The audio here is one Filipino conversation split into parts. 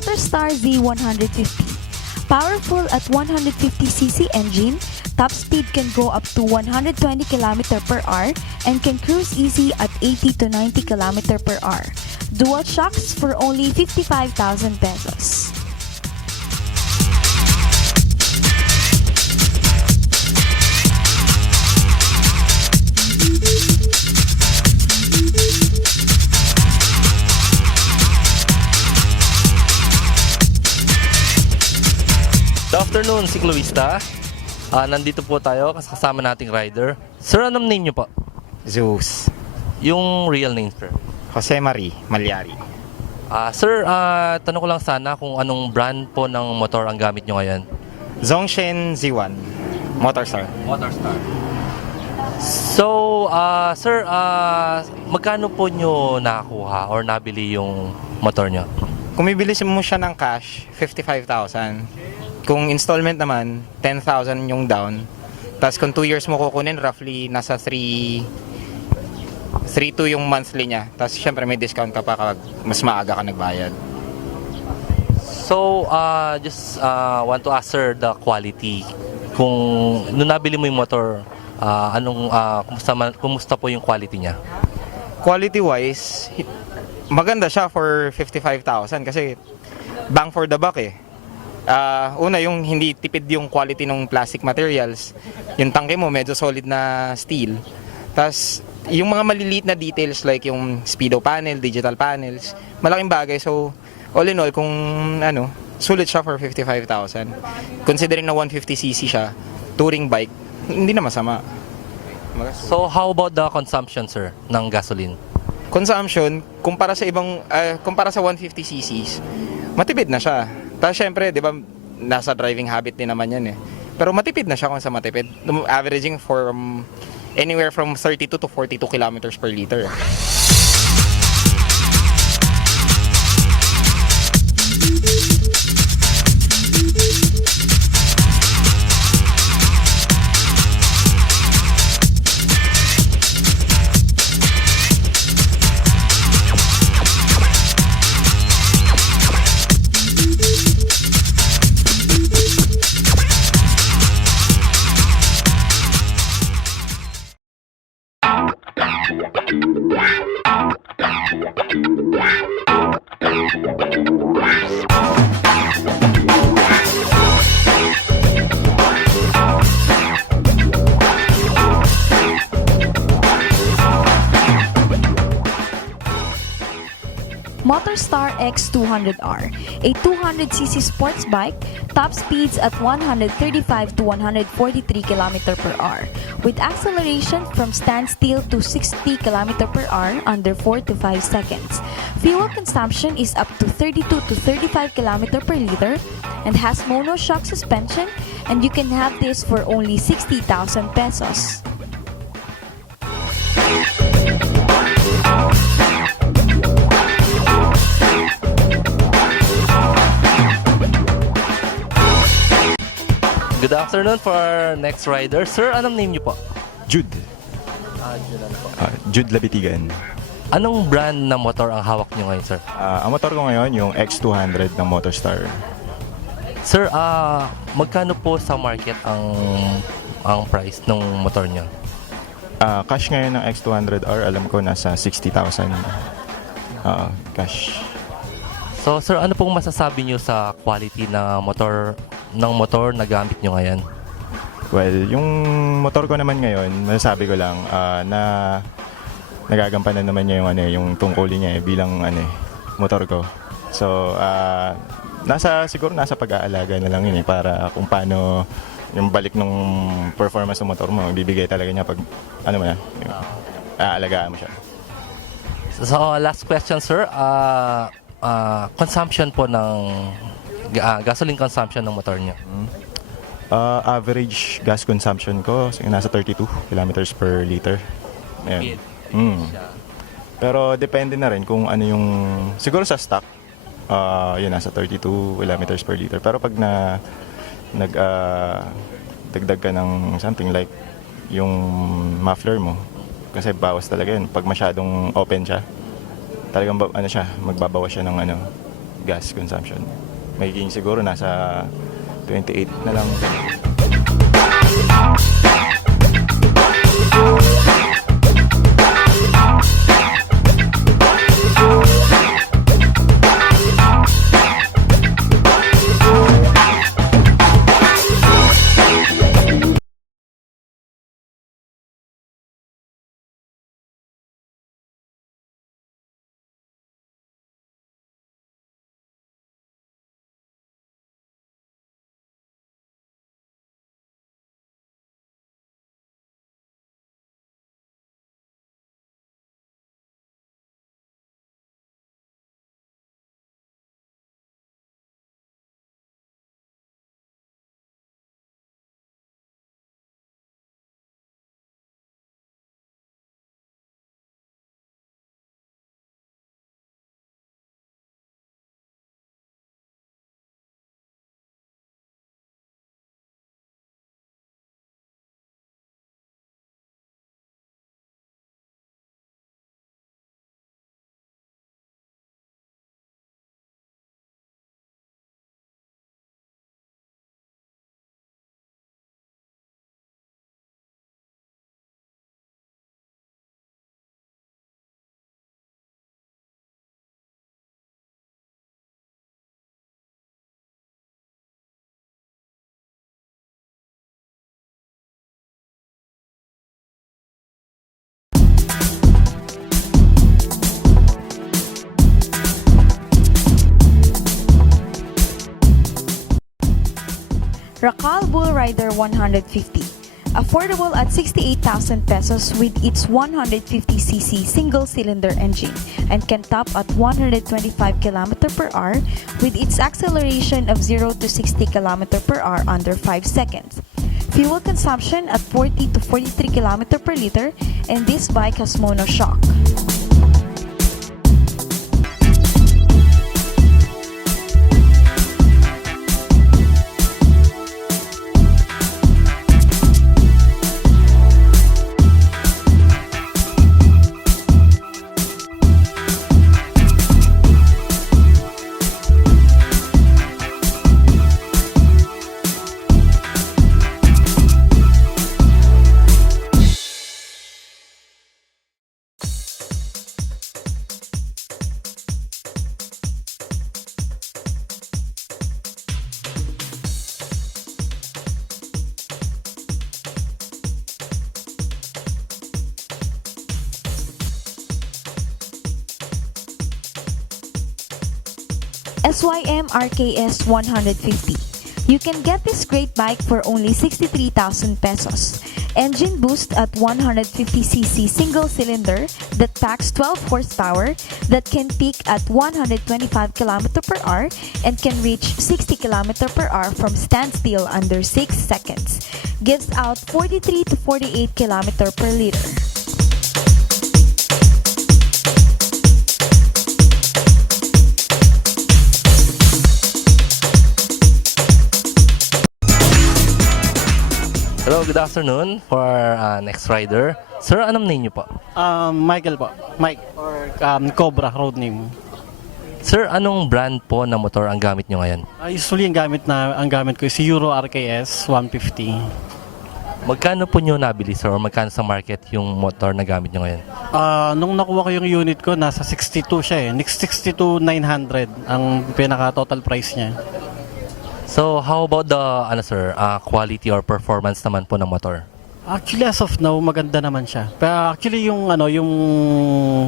MotorStar Z150. Powerful at 150cc engine, top speed can go up to 120 km per hour and can cruise easy at 80 to 90 km per hour. Dual shocks for only 55,000 pesos. Good afternoon, Cicloista. Nandito po tayo kasama nating rider. Sir, anong name niyo po? Zeus. Yung real name, sir. Jose Marie Malyari. Sir, tanong ko lang sana kung anong brand po ng motor ang gamit niyo ngayon. Zongshin Z1. Motorstar. MotorStar. So, sir, magkano po niyo nakakuha or nabili yung motor niyo? Kung bibili mo siya ng cash, 55,000. Kung installment naman, 10,000 yung down. Tapos kung 2 years mo kukunin, roughly nasa 3,2 yung monthly niya. Tapos syempre may discount ka pa kapag mas maaga ka nagbayad. So, just want to ask sir the quality. Kung nung nabili mo yung motor, kumusta po yung quality niya? Quality-wise, maganda siya for 55,000 kasi bang for the buck eh. Una, yung hindi tipid yung quality ng plastic materials. Yung tangke mo, medyo solid na steel. Tapos, yung mga maliliit na details like yung speedo panel, digital panels, malaking bagay. So, all in all, kung sulit siya for 55,000. Considering na 150cc siya, touring bike, hindi na masama. So, how about the consumption, sir, ng gasoline? Consumption, kumpara sa 150cc's, matipid na siya. Tapos syempre, di ba, nasa driving habit din naman yan eh. Pero matipid na siya kung sa matipid. Averaging from anywhere from 32 to 42 kilometers per liter. MotorStar X200R, a 200cc sports bike, top speeds at 135 to 143 km per hour, with acceleration from standstill to 60 km per hour under 4 to 5 seconds. Fuel consumption is up to 32 to 35 km per liter and has monoshock suspension, and you can have this for only 60,000 pesos. Good afternoon for our next rider. Sir, anong name niyo po? Jude. Jude ano po? Jude Labitigan. Anong brand na motor ang hawak niyo ngayon, sir? Ang motor ko ngayon, yung X200 ng Motorstar. Sir, magkano po sa market ang price ng motor niyo? Cash ngayon ng X200R, alam ko nasa 60,000 cash. So, sir, ano pong masasabi niyo sa quality na motor na gamit niyo ngayon? Well, yung motor ko naman ngayon, masasabi ko lang na nagagampanan naman niya yung tungkulin niya bilang motor ko. So, siguro nasa pag-aalaga na lang yun para kung paano yung balik ng performance ng motor mo, bibigay talaga niya pag aalagaan mo siya. So, last question, sir. Consumption po ng gasoline consumption ng motor niyo? Average gas consumption ko, nasa 32 kilometers per liter. Ayan. Pero depende na rin kung ano yung, siguro sa stock, yun, nasa 32 kilometers per liter. Pero pag dagdag ka ng something like yung muffler mo, kasi bawas talaga yun. Pag masyadong open siya, talagang magbabawas siya ng gas consumption. Magiging siguro nasa 28 na lang. Racal Bull Rider 150. Affordable at 68,000 pesos with its 150cc single-cylinder engine and can top at 125 km per hour with its acceleration of 0 to 60 km per hour under 5 seconds. Fuel consumption at 40 to 43 km per liter, and this bike has monoshock. SYM RKS 150. You can get this great bike for only 63,000 pesos. Engine boost at 150cc single cylinder that packs 12 horsepower that can peak at 125 km per hour and can reach 60 km per hour from standstill under 6 seconds. Gives out 43 to 48 km per liter. Hello, good afternoon for next rider. Sir, anong name niyo po? Michael po. Mike or Cobra road name. Sir, anong brand po na motor ang gamit niyo ngayon? Usually ang gamit ko is Euro RKS 150. Magkano po niyo nabili, sir, or magkano sa market yung motor na gamit niyo ngayon? Nung nakuha ko yung unit ko, nasa 62 siya eh. 62,900 ang pinaka total price niya. So, how about the quality or performance naman po ng motor? Actually, as of now, maganda naman siya. Pero actually yung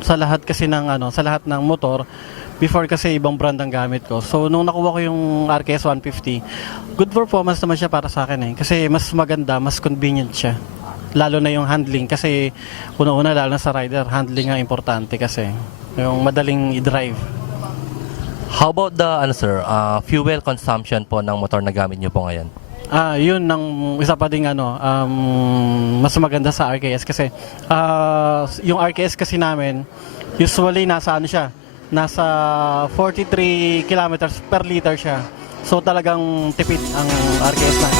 sa lahat kasi sa lahat ng motor, before kasi ibang brand ang gamit ko. So nung nakuha ko yung RKS 150, good performance naman siya para sa akin eh. Kasi mas maganda, mas convenient siya. Lalo na yung handling kasi una-una lalo na sa rider, handling ang importante kasi yung madaling i-drive. How about the fuel consumption po ng motor na gamit niyo po ngayon? Yun ang isa pa ding mas maganda sa RKS kasi yung RKS kasi namin usually nasa nasa 43 kilometers per liter siya. So talagang tipid ang RKS na.